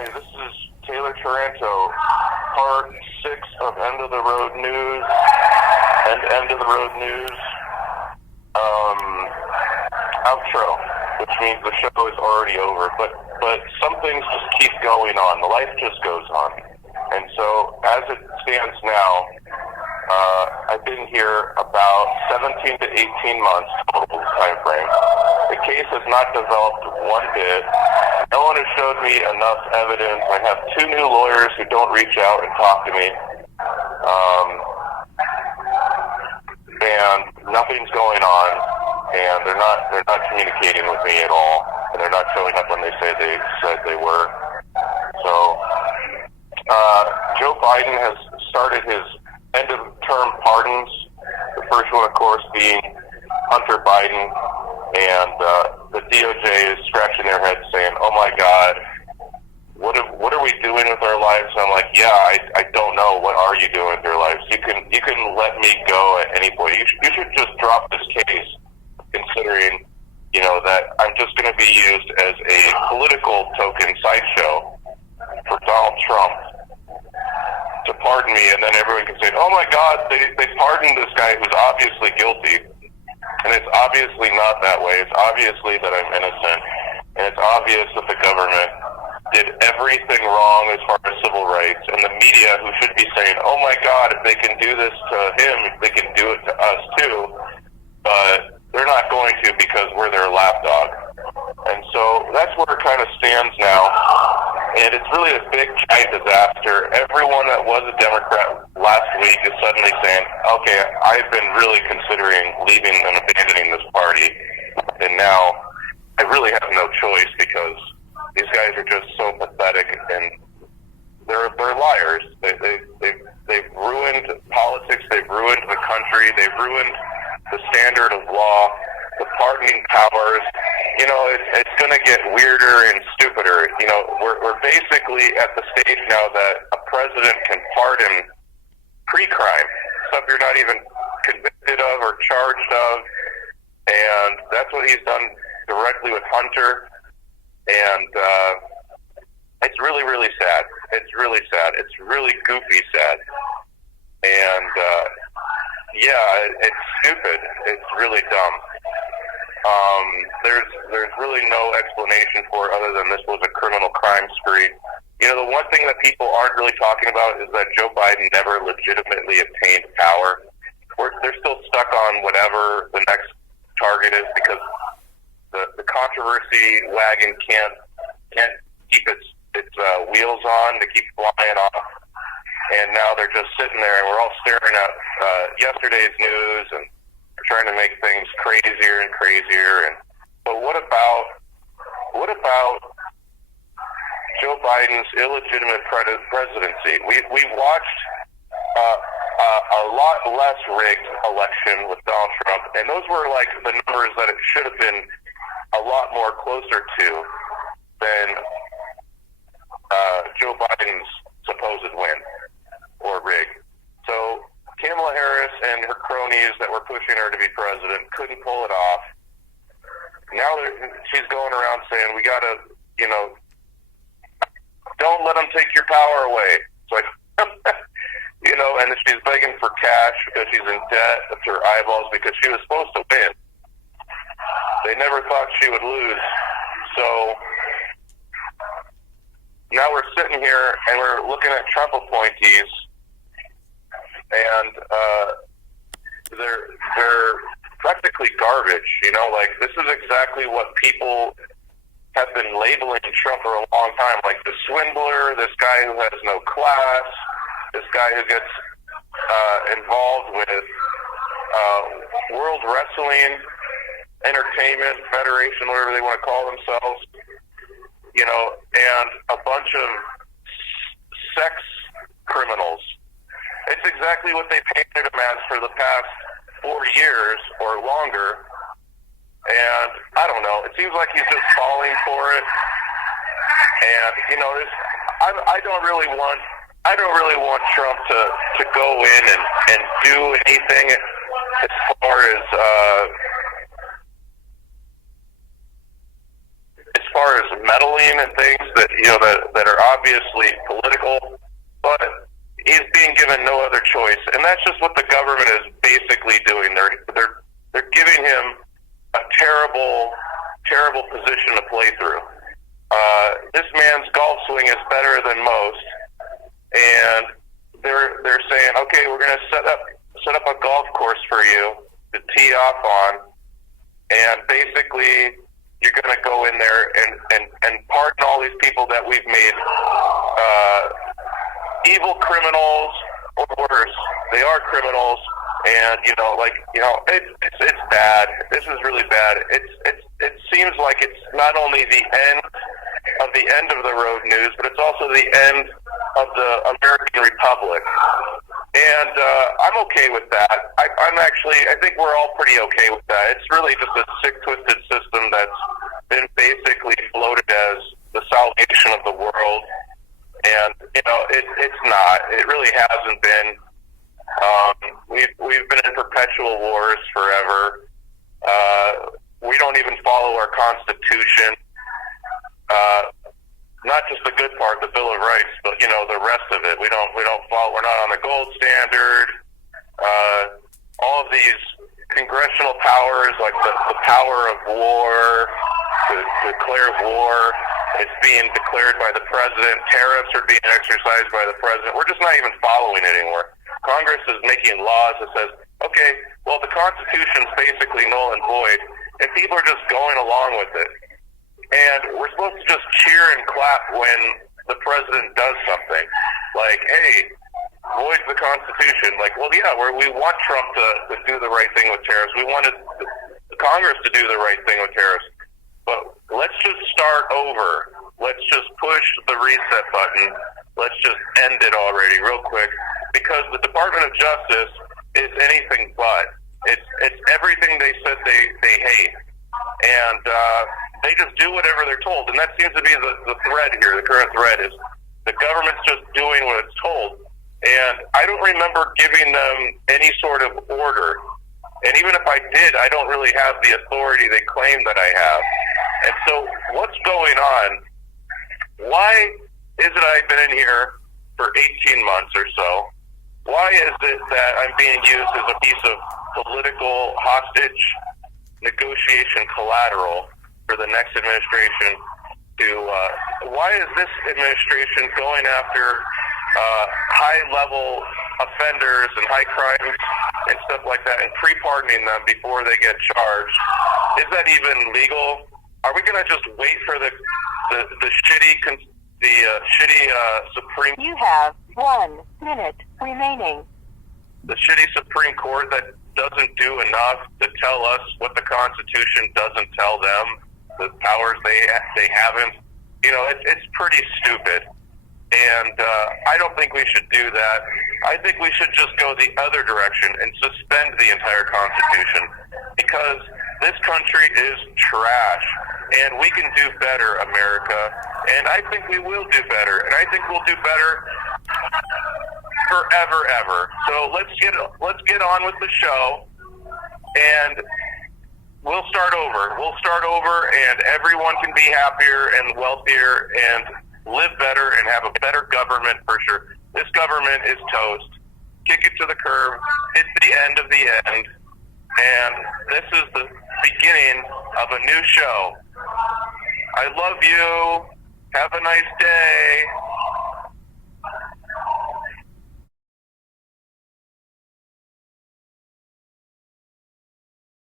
Hi, this is Taylor Taranto, part 6 of End of the Road News and End of the Road News outro, which means the show is already over, but some things just keep going on. The life just goes on. And so, as it stands now, I've been here about 17 to 18 months total time frame. The case has not developed one bit. No one has showed me enough evidence. I have 2 new lawyers who don't reach out and talk to me. And nothing's going on, and they're not communicating with me at all, and they're not showing up when they said they were. So Joe Biden has started his end-of-term pardons. The first one, of course, being Hunter Biden, and the DOJ is scratching their heads saying, "Oh my God, what are we doing with our lives?" And I'm like, "Yeah, I don't know. What are you doing with your lives? You can let me go at any point. You should just drop this case, considering that I'm just going to be used as a political token sideshow for Donald Trump to pardon me, and then everyone can say, 'Oh my God, they pardoned this guy who's obviously guilty.'" And it's obviously not that way. It's obviously that I'm innocent, and it's obvious that the government did everything wrong as far as civil rights, and the media, who should be saying, "Oh my God, if they can do this to him, they can do it to us too," but they're not going to, because we're their lapdog. And so that's where it kind of stands now, and it's really a big, giant disaster. Everyone that was a Democrat last week is suddenly saying, "Okay, I've been really considering leaving and abandoning this party, and now I really have no choice, because these guys are just so pathetic, and they're liars. They've ruined politics. They've ruined the country. They've ruined the standard of law, the pardoning powers. It's going to get weirder and stupider. We're basically at the stage now that a president can pardon pre-crime, stuff you're not even convicted of or charged of, and that's what he's done directly with Hunter. And it's really, really sad. It's really sad. It's really goofy sad. And it's stupid. It's really dumb. There's really no explanation for it other than this was a criminal crime spree. The one thing that people aren't really talking about is that Joe Biden never legitimately obtained power. They're still stuck on whatever the next target is, because the controversy wagon can't keep its wheels on to keep flying off. And now they're just sitting there, and we're all staring at yesterday's news, and trying to make things crazier and crazier. But what about Joe Biden's illegitimate presidency? We watched a lot less rigged election with Donald Trump, and those were like the numbers that it should have been a lot more closer to than Joe Biden's supposed win or rig. So Kamala Harris and her cronies that were pushing her to be president couldn't pull it off. Now she's going around saying, "We gotta, don't let them take your power away." So and she's begging for cash because she's in debt up to her eyeballs, because she was supposed to win. They never thought she would lose. So now we're sitting here and we're looking at Trump appointees, and they're practically garbage. This is exactly what people have been labeling Trump for a long time, like the swindler, this guy who has no class, this guy who gets involved with World Wrestling Entertainment Federation, whatever they want to call themselves, and a bunch of sex criminals. It's exactly what they painted him as for the past 4 years or longer. And I don't know. It seems like he's just falling for it. And I don't really want Trump to go in and do anything as far as far as meddling and things that are obviously political, but he's being given no other choice, and that's just what the government is basically doing. They're giving him a terrible position to play through. This man's golf swing is better than most, and they're saying, okay, we're going to set up a golf course for you to tee off on, and basically you're going to go in there and pardon all these people that we've made evil criminals, or worse, they are criminals, and it's bad. This is really bad. It seems like it's not only the end of the road news, but it's also the end of the American Republic. And I'm okay with that. I think we're all pretty okay with that. It's really just a sick, twisted system that's been basically floated as the salvation of the world. And, it's not. It really hasn't been. We've been in perpetual wars forever. We don't even follow our Constitution. Not just the good part, the Bill of Rights, but the rest of it. We don't follow. We're not on the gold standard. All of these congressional powers, like the power of war, to declare war, it's being declared by the president. Tariffs are being exercised by the president. We're just not even following it anymore. Congress is making laws that says, okay, well, the Constitution's basically null and void, and people are just going along with it. And we're supposed to just cheer and clap when the president does something. Like, hey, void the Constitution. Like, well, yeah, we want Trump to do the right thing with tariffs. We wanted the Congress to do the right thing with tariffs. But let's just start over. Let's just push the reset button. Let's just end it already real quick. Because the Department of Justice is anything but. It's everything they said they hate. And they just do whatever they're told. And that seems to be the thread here. The current thread is the government's just doing what it's told. And I don't remember giving them any sort of order. And even if I did, I don't really have the authority they claim that I have. And so what's going on? Why is it I've been in here for 18 months or so? Why is it that I'm being used as a piece of political hostage negotiation collateral for the next administration why is this administration going after high-level offenders and high crimes and stuff like that and pre-pardoning them before they get charged? Is that even legal? Are we going to just wait for the shitty Supreme... You have 1 minute remaining. The shitty Supreme Court that doesn't do enough to tell us what the Constitution doesn't tell them, the powers they haven't. It's pretty stupid. And I don't think we should do that. I think we should just go the other direction and suspend the entire Constitution, because this country is trash, and we can do better, America. And I think we will do better, and I think we'll do better forever, ever. So let's get on with the show, and we'll start over. We'll start over, and everyone can be happier and wealthier and live better and have a better government for sure. This government is toast. Kick it to the curb. It's the end of the end. And this is the beginning of a new show. I love you. Have a nice day.